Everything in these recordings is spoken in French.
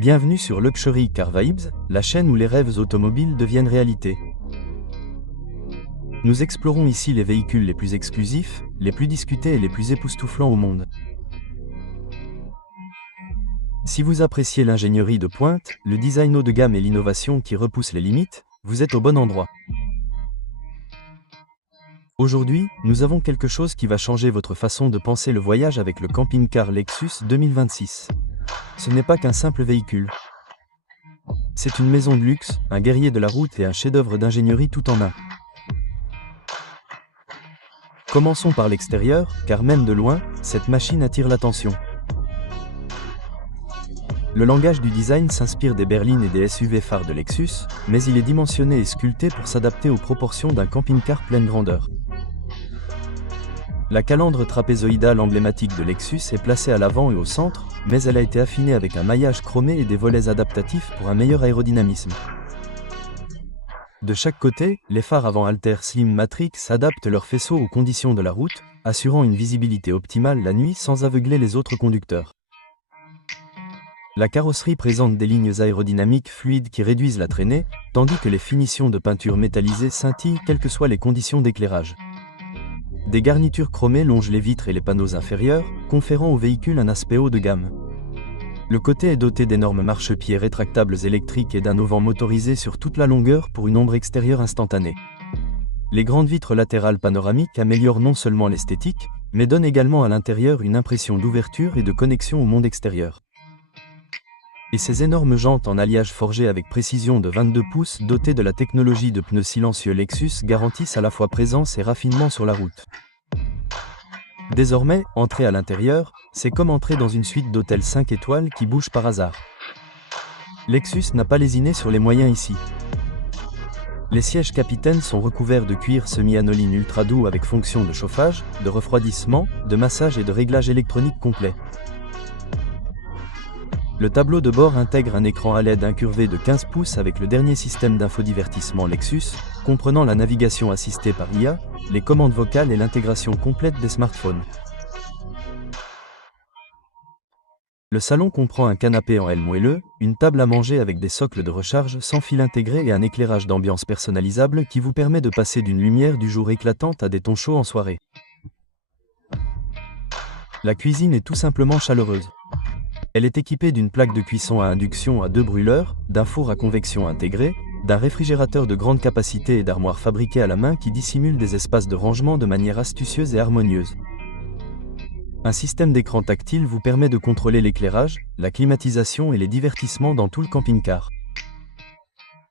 Bienvenue sur Luxury Car Vibes, la chaîne où les rêves automobiles deviennent réalité. Nous explorons ici les véhicules les plus exclusifs, les plus discutés et les plus époustouflants au monde. Si vous appréciez l'ingénierie de pointe, le design haut de gamme et l'innovation qui repousse les limites, vous êtes au bon endroit. Aujourd'hui, nous avons quelque chose qui va changer votre façon de penser le voyage avec le camping-car Lexus 2026. Ce n'est pas qu'un simple véhicule. C'est une maison de luxe, un guerrier de la route et un chef-d'œuvre d'ingénierie tout en un. Commençons par l'extérieur, car même de loin, cette machine attire l'attention. Le langage du design s'inspire des berlines et des SUV phares de Lexus, mais il est dimensionné et sculpté pour s'adapter aux proportions d'un camping-car pleine grandeur. La calandre trapézoïdale emblématique de Lexus est placée à l'avant et au centre, mais elle a été affinée avec un maillage chromé et des volets adaptatifs pour un meilleur aérodynamisme. De chaque côté, les phares avant Alter Slim Matrix adaptent leurs faisceaux aux conditions de la route, assurant une visibilité optimale la nuit sans aveugler les autres conducteurs. La carrosserie présente des lignes aérodynamiques fluides qui réduisent la traînée, tandis que les finitions de peinture métallisée scintillent quelles que soient les conditions d'éclairage. Des garnitures chromées longent les vitres et les panneaux inférieurs, conférant au véhicule un aspect haut de gamme. Le côté est doté d'énormes marchepieds rétractables électriques et d'un auvent motorisé sur toute la longueur pour une ombre extérieure instantanée. Les grandes vitres latérales panoramiques améliorent non seulement l'esthétique, mais donnent également à l'intérieur une impression d'ouverture et de connexion au monde extérieur. Et ces énormes jantes en alliage forgé avec précision de 22 pouces dotées de la technologie de pneus silencieux Lexus garantissent à la fois présence et raffinement sur la route. Désormais, entrer à l'intérieur, c'est comme entrer dans une suite d'hôtels 5 étoiles qui bouge par hasard. Lexus n'a pas lésiné sur les moyens ici. Les sièges capitaines sont recouverts de cuir semi-anoline ultra doux avec fonction de chauffage, de refroidissement, de massage et de réglage électronique complet. Le tableau de bord intègre un écran à LED incurvé de 15 pouces avec le dernier système d'infodivertissement Lexus, comprenant la navigation assistée par IA, les commandes vocales et l'intégration complète des smartphones. Le salon comprend un canapé en L moelleux, une table à manger avec des socles de recharge sans fil intégré et un éclairage d'ambiance personnalisable qui vous permet de passer d'une lumière du jour éclatante à des tons chauds en soirée. La cuisine est tout simplement chaleureuse. Elle est équipée d'une plaque de cuisson à induction à 2 brûleurs, d'un four à convection intégré, d'un réfrigérateur de grande capacité et d'armoires fabriquées à la main qui dissimulent des espaces de rangement de manière astucieuse et harmonieuse. Un système d'écran tactile vous permet de contrôler l'éclairage, la climatisation et les divertissements dans tout le camping-car.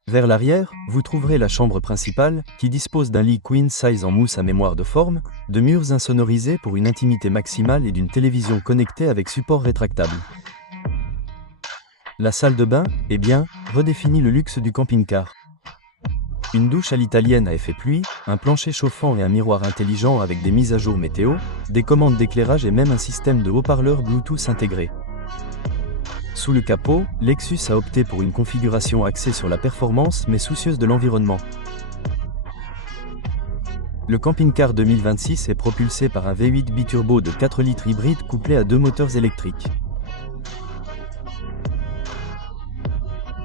Vers l'arrière, vous trouverez la chambre principale, qui dispose d'un lit queen size en mousse à mémoire de forme, de murs insonorisés pour une intimité maximale et d'une télévision connectée avec support rétractable. La salle de bain, redéfinit le luxe du camping-car. Une douche à l'italienne à effet pluie, un plancher chauffant et un miroir intelligent avec des mises à jour météo, des commandes d'éclairage et même un système de haut-parleurs Bluetooth intégré. Sous le capot, Lexus a opté pour une configuration axée sur la performance mais soucieuse de l'environnement. Le camping-car 2026 est propulsé par un V8 biturbo de 4 litres hybride couplé à 2 moteurs électriques.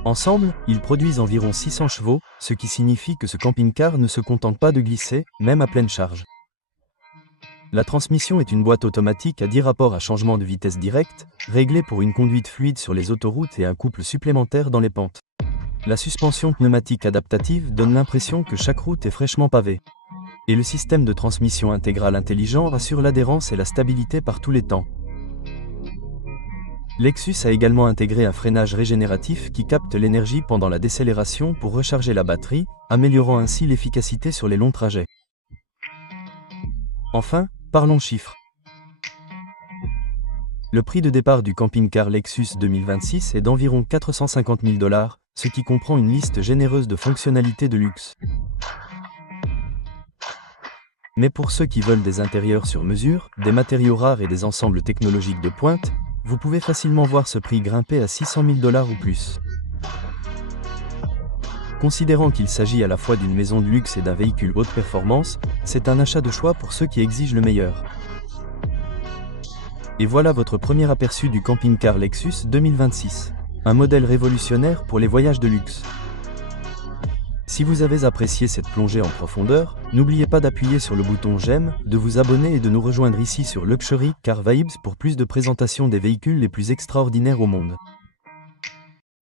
Ensemble, ils produisent environ 600 chevaux, ce qui signifie que ce camping-car ne se contente pas de glisser, même à pleine charge. La transmission est une boîte automatique à 10 rapports à changement de vitesse directe, réglée pour une conduite fluide sur les autoroutes et un couple supplémentaire dans les pentes. La suspension pneumatique adaptative donne l'impression que chaque route est fraîchement pavée. Et le système de transmission intégrale intelligent assure l'adhérence et la stabilité par tous les temps. Lexus a également intégré un freinage régénératif qui capte l'énergie pendant la décélération pour recharger la batterie, améliorant ainsi l'efficacité sur les longs trajets. Enfin, parlons chiffres. Le prix de départ du camping-car Lexus 2026 est d'environ 450 000 $, ce qui comprend une liste généreuse de fonctionnalités de luxe. Mais pour ceux qui veulent des intérieurs sur mesure, des matériaux rares et des ensembles technologiques de pointe, vous pouvez facilement voir ce prix grimper à 600 000 $ ou plus. Considérant qu'il s'agit à la fois d'une maison de luxe et d'un véhicule haute performance, c'est un achat de choix pour ceux qui exigent le meilleur. Et voilà votre premier aperçu du camping-car Lexus 2026. Un modèle révolutionnaire pour les voyages de luxe. Si vous avez apprécié cette plongée en profondeur, n'oubliez pas d'appuyer sur le bouton j'aime, de vous abonner et de nous rejoindre ici sur Luxury Car Vibes pour plus de présentations des véhicules les plus extraordinaires au monde.